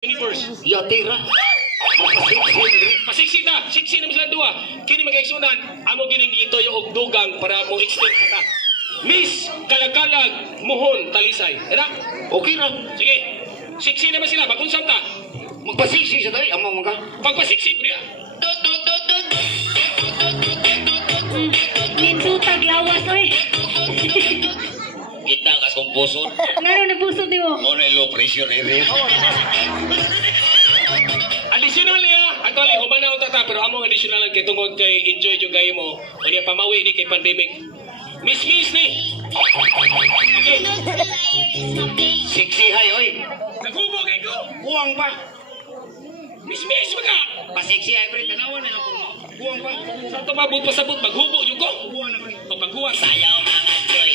Universe. Ya tira. Pasiksi ta, siksi naman sila duwa. Kini mag-eksunan, amo gining ito yung dugang para mo extend ka. Miss Kalakalag Mohon Talisay. Era? Okay ra. Sige. Siksi naman sila, bagunsam ta. Magpasiksi sa tayo, amang ka. Pagpasiksi po niya. Nindutag lawas, oy. Kita ka sa puso. Ngano na puso di mo? Mo na low pressure area. Additional niya, actually, humanaw tata, pero among additional lang kay tungkol kay enjoy yung gayo mo. Kaya pamawi ni kay pandemic. Miss ni. Okay. Siksi hay, oy. Naghubo kay ko. Buwang pa. Miss maka. Pasiksi hay, pre. Tanawan na lang po. Buwang pa. Sa ito mabut pasabot, maghubo yung ko. Buwang na, pre. Maghuwag. Sayaw mga joy.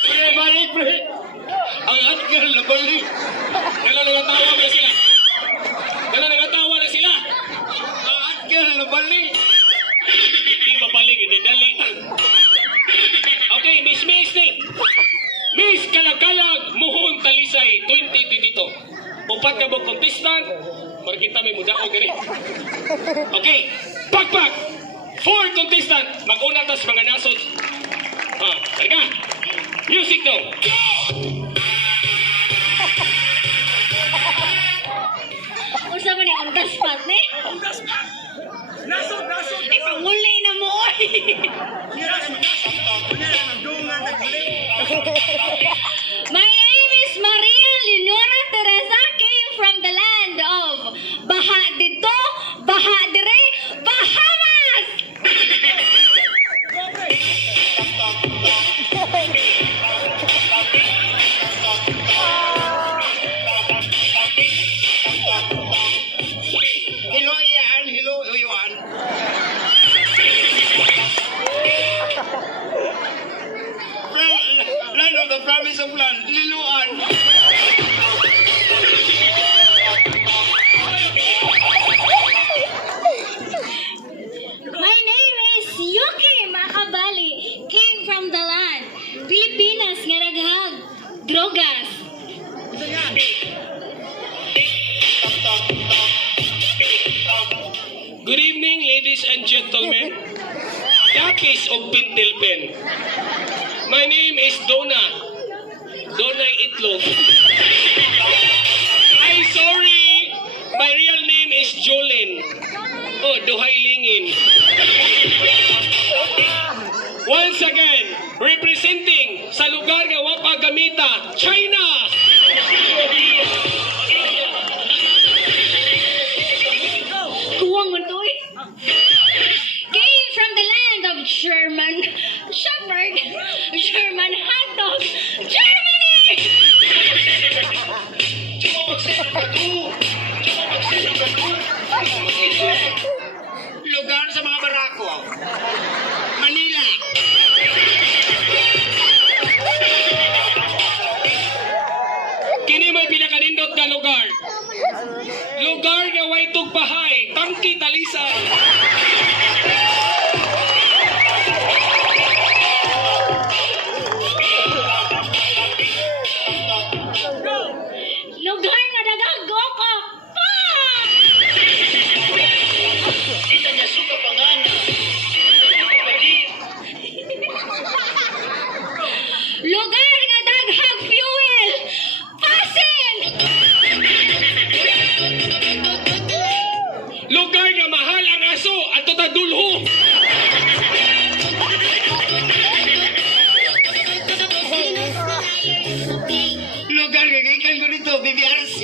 Pre, balik, pre. Ang atgal na balik. Kailan nagatawa na sila? Ang atgal na balik. Hindi mabalik, hindi dali. Okay, Miss ni. Miss Kalakalag Mohon Talisay 2022. Upat ka mo contestant. Para kita may muda ko gani. Okay, pagpag. 4 contestant. Mag-una tas mga nasod. Karga. Music daw. Usa man ni on the spot ni? Nasod. Ipanguli na mo oy. My name is Maria Leonora Teresa, came from the land of Baha dito, Baha dire, Bahamas. Hello, Ian. Hello, Iwan. Land of the promise of land. Liluan. My name is Yuki Makabali, came from the land Pilipinas nga naghag drogas. Good evening, ladies and gentlemen. Yakis of Pintilpen. My name is Donna. Donna Itlog. I'm sorry. My real name is Jolene. Oh, Duhay Lingin. Once again, representing sa lugar nga Wapa Gamita, China. Kuwang mo to eh. Came from the land of German Shepherd, German hot dog, Germany! Lugar sa mga barako. Manila. Kini may pinakanindot ka lugar. Lugar nga way tugbahay, Tangki Talisay. Lugar nga dagago ko! Kita niya suka pangana. Lugar nga daghag fuel! Pasin! Lugar nga mahal ang aso at tutadulho. Lugar nga gikan ko dito, BBRC.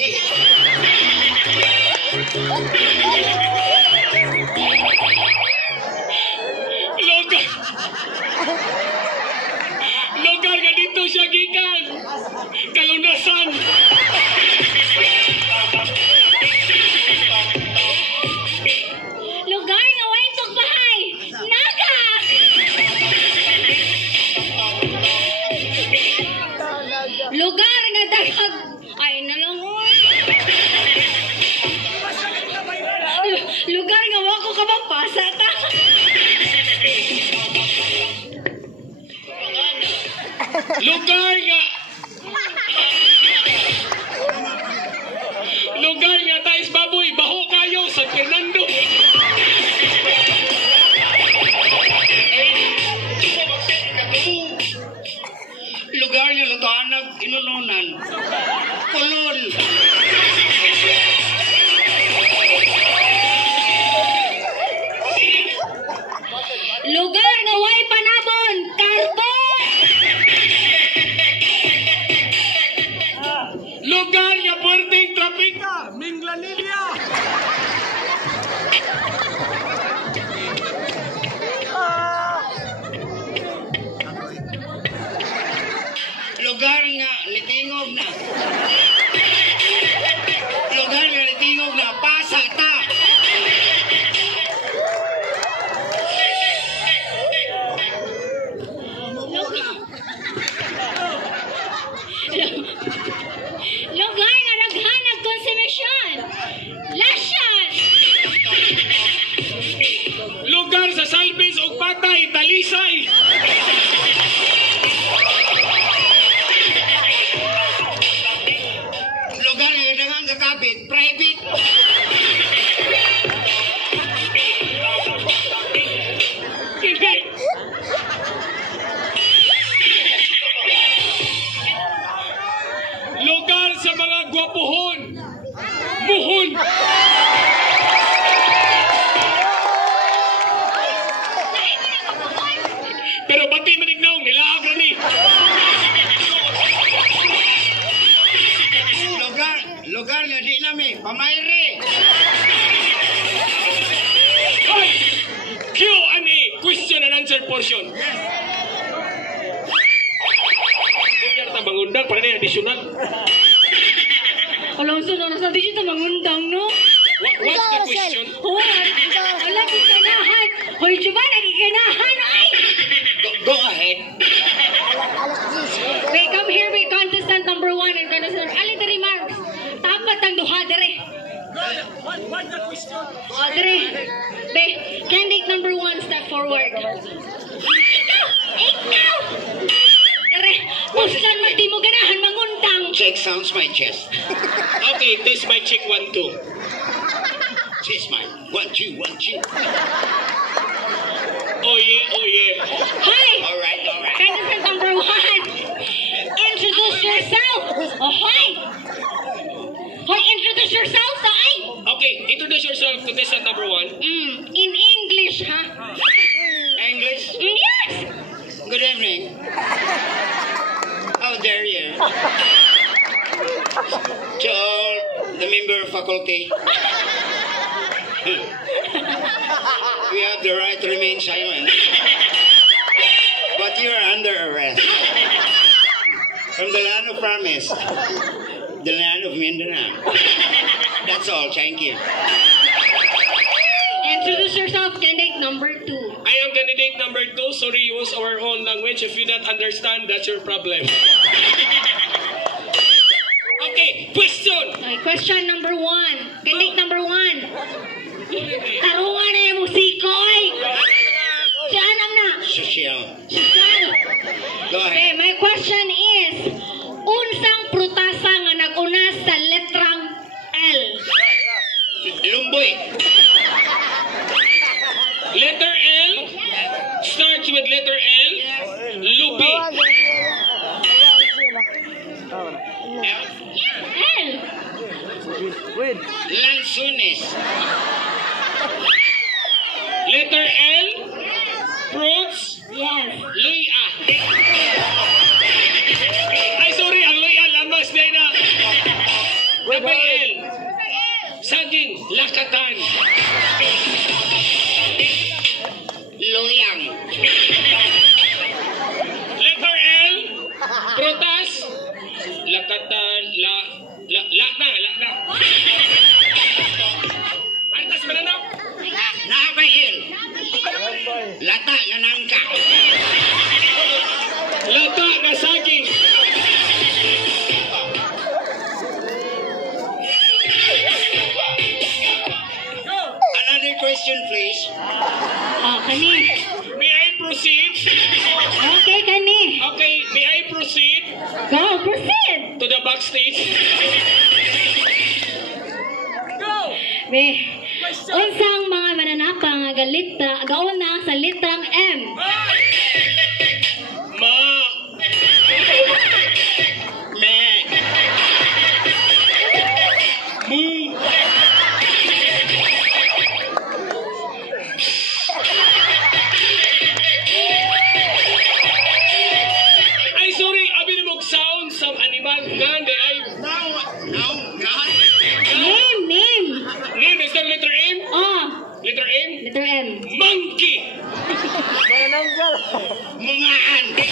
Lugar nga dito siya gikan. Kalunasan. Lugar nga way tugbahay! Naga! Lugar nga daghag... Ay, nalangoy! Lugar nga wako ka mapasa ta! Lugar nga tais baboy, baho kayo, San Fernando. Lugar nga lutoanag inununan. Kulon. Lugar nga way panabon, Karto. Lugar nga puerteng trapika, Minglanilla. Lugar nga litingog na. Lugar nga litingog na. Pasata. Lugar nga naghanag konsumisyon, Lasyan. Lugar sa Salvis ug Patay, Talisay. Lugar nga daghang kakapit. Private. Hindi. Lugar sa mga gwapuhon, Mohon. Pero bati manignaw, nilaag na ni. Lugar nga di lami. Pamayre. Ay! Q&A, question and answer portion. Kaya ta mangundang para na additional. Alonso, na nasa di siya mangundang, no? What's the question? Wala giganahan. Hoy, Juba, nagiganahan, ay! Go ahead. Okay, come here with contestant number 1 and contestant number... Alin the remarks? Tapat ang duha, dere. What's the question? Dere. Be, candidate number 1, step forward. Ikaw! Dere, pusan mo, di mo ganahan mangundang. Check sounds my chest. Okay, this my check 1, 2. Chest mine. 1, 2, 1, 2. Oh yeah, oh yeah. Hi! All right. Contestant number 1. Introduce yourself. Oh, hi! Hoy, introduce yourself, ay! Okay, introduce yourself to contestant number 1. In English, ha? English. Yes! Good evening. How dare you? To all the member faculty. We have the right to remain silent. But you are under arrest. From the land of promise. The land of Mindanao. That's all. Thank you. Introduce yourself, candidate number 2. I am candidate number 2. Sorry, use our own language. If you don't understand, that's your problem. Okay, question. Okay, question number 1. Candidate number 1. Tarungan na yung musiko, ay! Diyan ang na. Social. Social. Go ahead. Okay, my question is, unsang prutasa nga nag-una sa letrang L? Lumboy. Letter L starts with letter L. Lupi. L. Lansunes. Letter L. Fruits. Yes. Luya. Ay, sorry. Ang luya. Langas na na. Letter L. Saging. Lakatan. Loyang. Letter L. Prutas. Lakatan. Lakna. Antas mananap. Nakapahil. Lata nga nangka. Be, unsang mga mananapa nga gauna sa litrang M? Ma. Me. Mu. Ay, sorry. Abi mo sound sa animal nga di ay. Now, God. Name. Name is that letter M? Oh, Letter M? letter M. Monkey. Mga ante.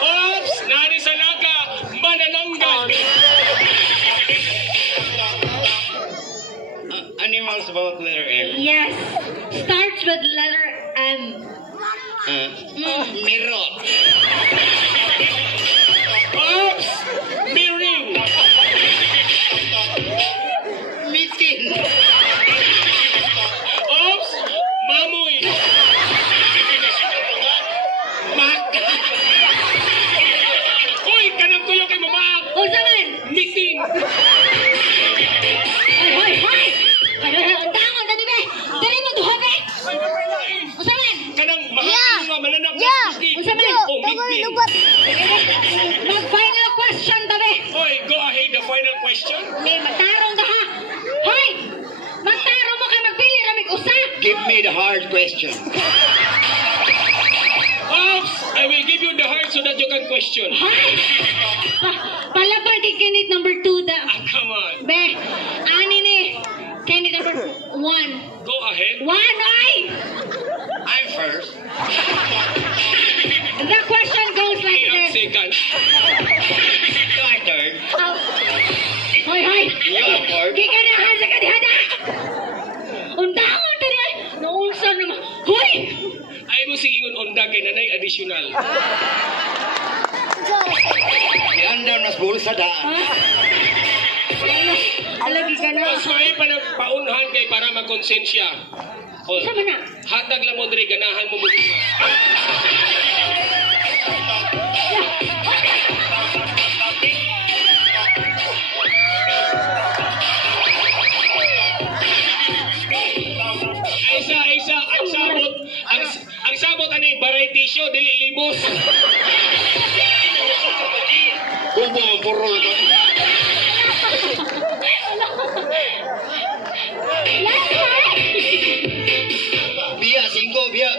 Oops! Nani sa naka. Manananggal. Animals about letter M. Yes. Starts with letter M. Miro. Oops! Miring. Mitin. Oops! Mamoy. Maka. Uy! Kanang tuyo kay mamaak. Unsa man? Miting. Hoy! Ang tangon tadi be. Dali mo duha be. Unsa man? Kanang mahal mananap. Unsa man? Oh, miting. Mag-final question tabi. Oy, go ahead. The final question. May magtarong ka ha. Hoy! Magtarong mo kay magpili ramig usa. Give me the hard question. Oops! I will give you the heart so that you can question. Hoy! Palabang kay Kinit number 2 da. Come on. Be, ani ni. Kinit number 1. Go ahead. 1 ay! I'm first. The question goes like Ang this. second. My third. Hoy! Your third. Giganahan sa kadihada! Undangon tadi ay! Naunsa naman. Hoy! Ay mo singingon onda kay nanay additional. Di andam nas bulsa daan. Alagi ka na. Mas may paunhan kay para magkonsensya. O, Sama na. hatag lang mo diri ganahan mo mo. Isa, ang sabot ani variety show dili libos. Kubo ang purol ko. Biya, singko, biya.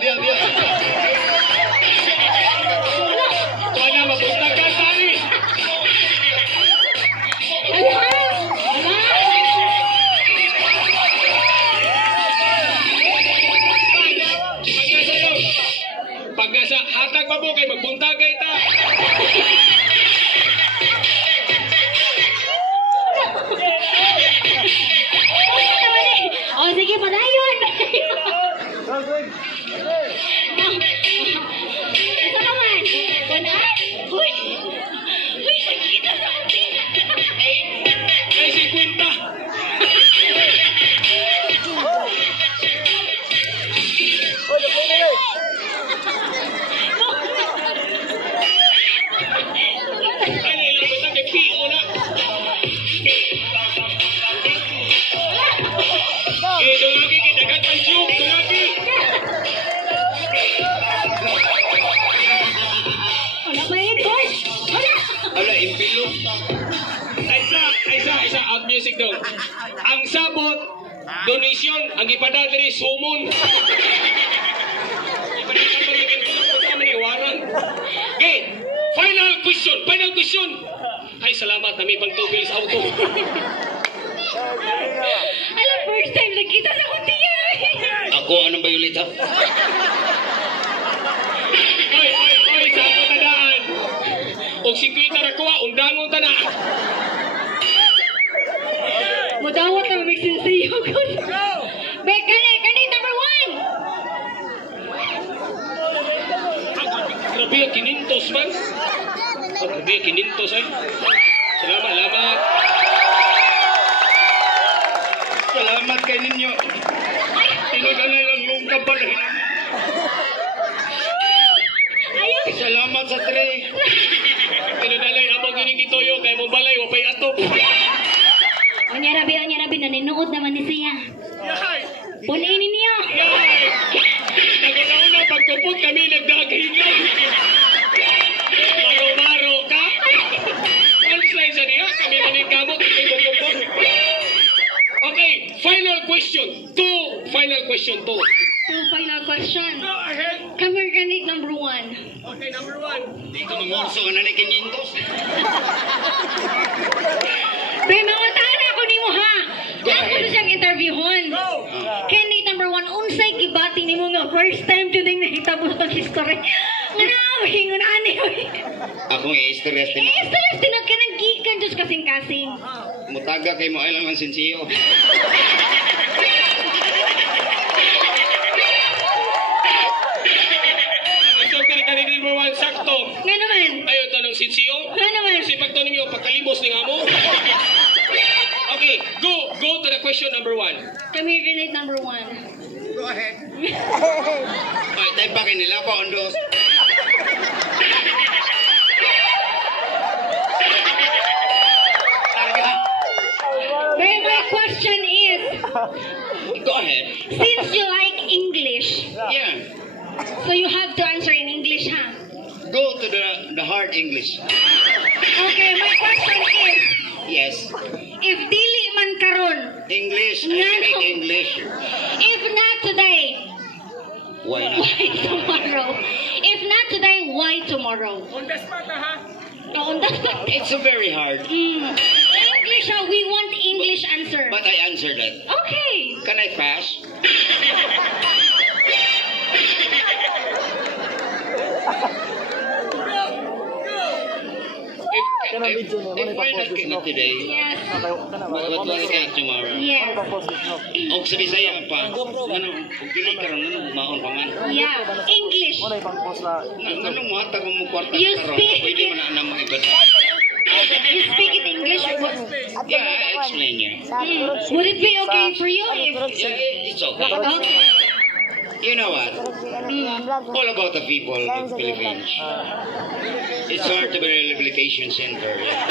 Wala mapunta ka tani. Pagkasa hatag pa po kay magbuntag kay ta. O sige, padayon. Ito naman. Kuna? Uy, nakikita sa atin. Ay si Quinta. Ay ilang butang kay Pio na. Eh, dungagi kay dagat ang joke, dungagi. Wala ba yun, Hoy? Wala. Ala, impilo. Isa, out music dong. Ang sabot, donation, ang ipadal diri sumon. Okay, final question. Ay, salamat, kami pang tubig sa auto. Alam, first time nagkita sa kuntiya. Ako, anong bayulita? Oy, sabot na daan. Og 50 ra kuha, undangon ta na. Madawat na mamiksin sa iyo. Be, kani, number 1. Grabe, 500 man. Grabe, 500 ay. Salamat. Salamat kay ninyo. Tinagalan lang yung kabalahin. Ayaw. Salamat sa tray. Tinadalay abang gining gitoyo kay mo balay wapay atop. Onya rabi, naninuod naman ni siya. Yay! Punin niyo. Yay! Naguna-una, pagtupot kami, nagdagahingan. Maro-maro ka? Punchline sa niya, kami naningkamot, hindi mo kupot. Okay, final question. Final question. So, final question. Go ahead. Cover candidate number 1. Okay, number 1. Di ko mangorso ka na ni Kinindos. May mga tana ko ni mo ha. Ako na siyang interviewon. Go! Candidate number 1, unsay gibating ni mo nga first time to ding nahitabo sa history. Nga hingon ani oy. Akong i-stress din. Stress tinag ka nang gikan just kasing-kasing. Mutaga kay mo ay lang ang sinsiyo. Ito kani number 1 sakto. Nga naman. Ayaw tanong sinsiyo. Nga naman. Kasi pagtanong niyo, pagkalimos ni nga mo. Okay, go to the question number 1. Come here, candidate number 1. Go ahead. Ay, tayo pa kinila pa, ondos. My question is, Go ahead. since you like English, Yeah. so you have to answer in English, ha? Go to the hard English. Okay, my question is, Yes. if dili man karon, English. I Nga, speak no. English. if not today, Why not? why tomorrow? If not today, why tomorrow? On the spot, ha? On the spot. It's very hard. English, ha? We want English answer. But I answered that. Okay. Can I pass? If I not cannot today, Yes. what will I get tomorrow? Yes. Og sa Bisaya pa, ano, dili karon ano, maon pa man. Yeah. English. Anong muhatag mo kwarta You karon? speak Pwede it. mo na anang mga ibad. You speak it English. Yeah, I explain you. Would it be okay for you if... Yeah, it's okay. Okay. You know what? All about the people of the Philippines. It's hard to be a rehabilitation center. Yeah.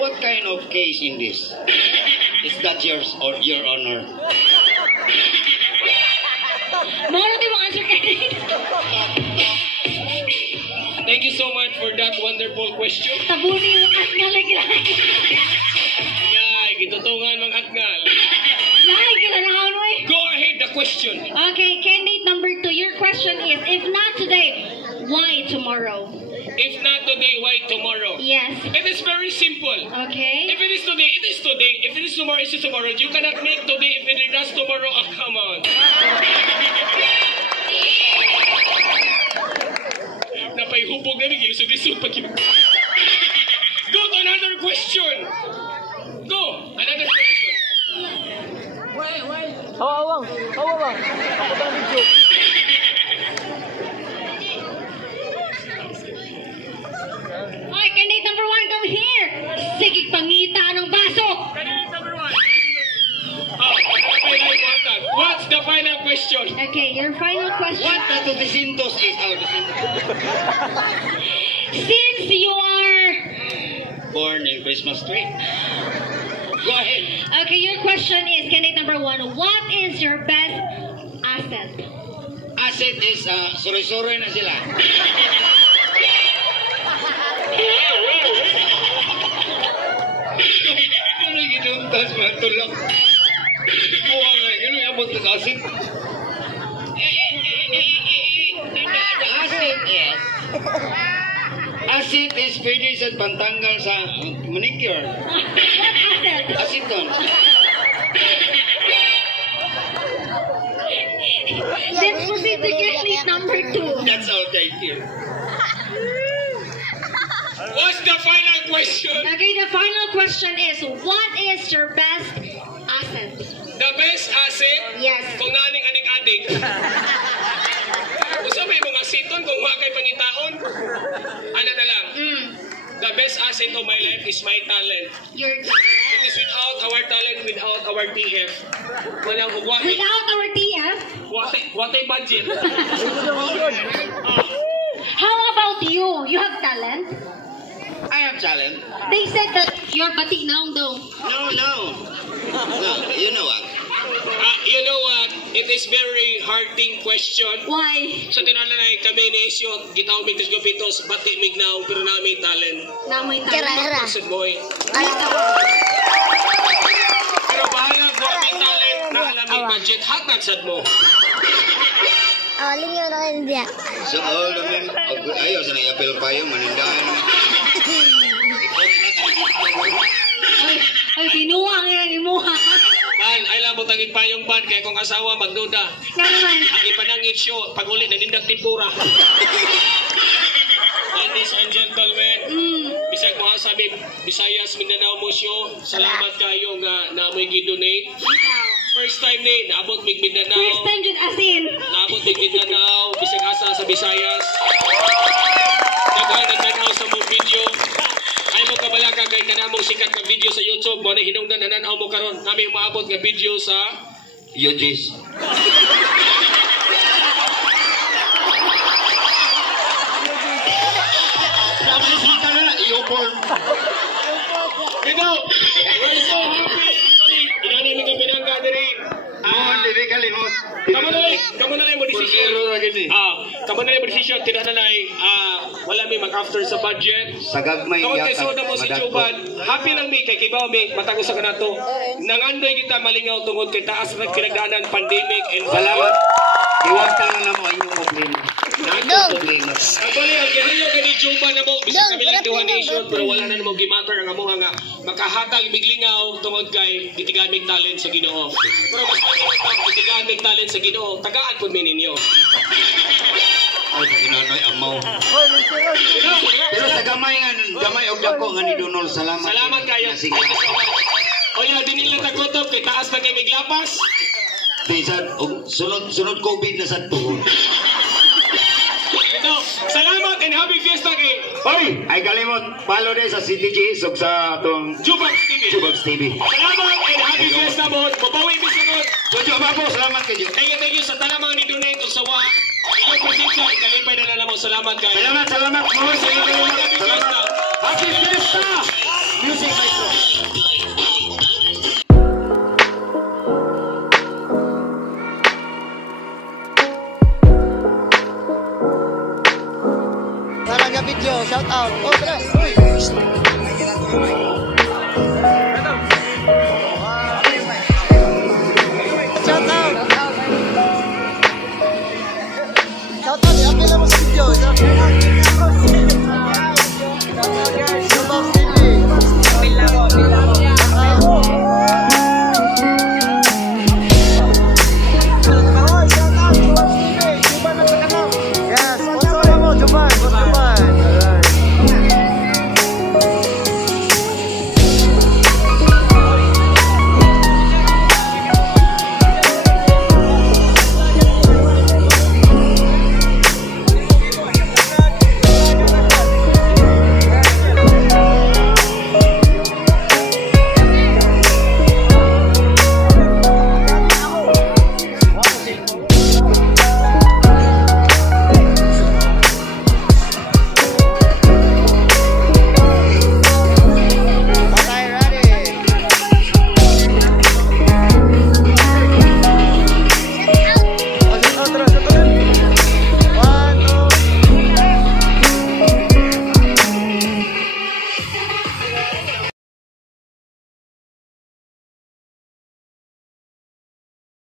What kind of case in this? Is that yours or your honor? Mahal di mo answer kayo. Thank you so much for that wonderful question. Tabunin mo at ngalag-lag. Yay, gitutungan mang atngal. Lahay ka na naon, oy. Go ahead, the question. Okay, candidate number 2. Your question is, if not today, why tomorrow? If not today, why tomorrow? Yes. It is very simple. Okay. If it is today, it is today. If it is tomorrow, it is tomorrow. You cannot make today if it is not tomorrow. Oh, come on. Napay-hupog na bigay. So this would pag- Go to another question. Go. Another question. Awang. Ako ba ang video? Okay, candidate number 1, come here. Sige, pangita ng baso. Candidate number 1. What's the final question? Okay, your final question. What the Desintos is our Since you are... born in Christmas tree? Go ahead. Okay, your question is, candidate number 1, what is your best asset? Asset is suri-suri na sila. Ano ginuntas mga tulak? Buha nga, gano'n yung abot na asset. Asset, yes. Asset is pwede sa pantanggal sa manicure. What asset? Aceton. Let's proceed to candidate number 2. That's all, thank you. What's the final question? Okay, the final question is, what is your best asset? The best asset? Yes. Kung naning adik-adik. Kung sa may mga siton, kung wakay pangitaon, ano na lang. The best asset of my life is my talent. Your Because talent. without our talent, without our TF, walang watay, Without our TF, watay budget. how about you? You have talent? I have talent. They said that you're bati now daw. No. You know what? You know what? It is very hurting question. Why? Sa tinanay kami ni Isyo, gitaw mig tis gapitos, bati mignaw pero namin talent. Namoy tayo. Pasod boy. Pero bahala ko ang talent na alam may budget hatag sad mo. Linyo na hindi. So all the men, ayaw sa nai-apel pa yung manindahan. Ay, kinuha nga ni mo ha. Ban, ay lang butang ipayong ban kaya kung asawa magduda. Nga naman. Ang ipanangit siyo, pag uli nanindag timpura. Ladies and gentlemen, bisag mo sabi, Visayas, Mindanao mo siyo, salamat kayo nga namoy gidonate. First time ni, naabot mig Mindanao. First time dyan as in. Naabot mig Mindanao, bisag asa sa Visayas. Naghanag sa mong video. Ay mo kabalaka kay kanamong sikat na video sa YouTube. Mo na hinungdan nananaw mo karon. Nami maabot nga video sa Yojis. Nabalita na na, i-upon. Ikaw! We're so happy! Inanay mi kami nang gathering. Mohon, di kalimot. Kamu na lang mo decision. Kamu na lang mo decision. Tidak na lang, wala may mag-after sa budget. Sa gagmay Kamu kay yata, soda mo si Chuban. Happy lang mi, kay kibaw mi, matagos sa kanato. Nangandoy kita malingaw tungod kay taas na kinagdanan pandemic and Salamat. Iwagta na lang mo ang inyong problema. Ang problema. Actually, ang ganito ka ni Chuban na mo, bisa kami lang tuwa nation, pero wala na mo gimatter ang amuha nga makahatag biglingaw tungod kay gitigamig talent sa Ginoo. Pero mas pagkakita, gitigamig talent sa Ginoo, tagaan po mi ninyo. Ay, ginanoy amaw. Pero sa gamay og dako nga ni Donol, salamat. Salamat kayo. Sige. O yun, dinila tagotob kay taas na kay miglapas. Bisan, sunod COVID na sa tuhod. Ito, salamat and happy fiesta kay Hoy! Ay kalimot, follow din sa CTGS o sa itong Jubax TV. Jubax TV. Salamat and happy fiesta mo. Mabawi mi sunod. Jojo, Mapo, salamat kayo. Thank you sa talamang ni donate o sa wa. Ilang presensya, ikalipay na lang mo. Salamat kayo. Salamat. Mohon, salamat. Happy fiesta. Happy Fiesta! Music Maestro. Nalanga video, shout out. Oh, tara. Uy. Shout out. Shout out, i-upload mo sa video. Shout out.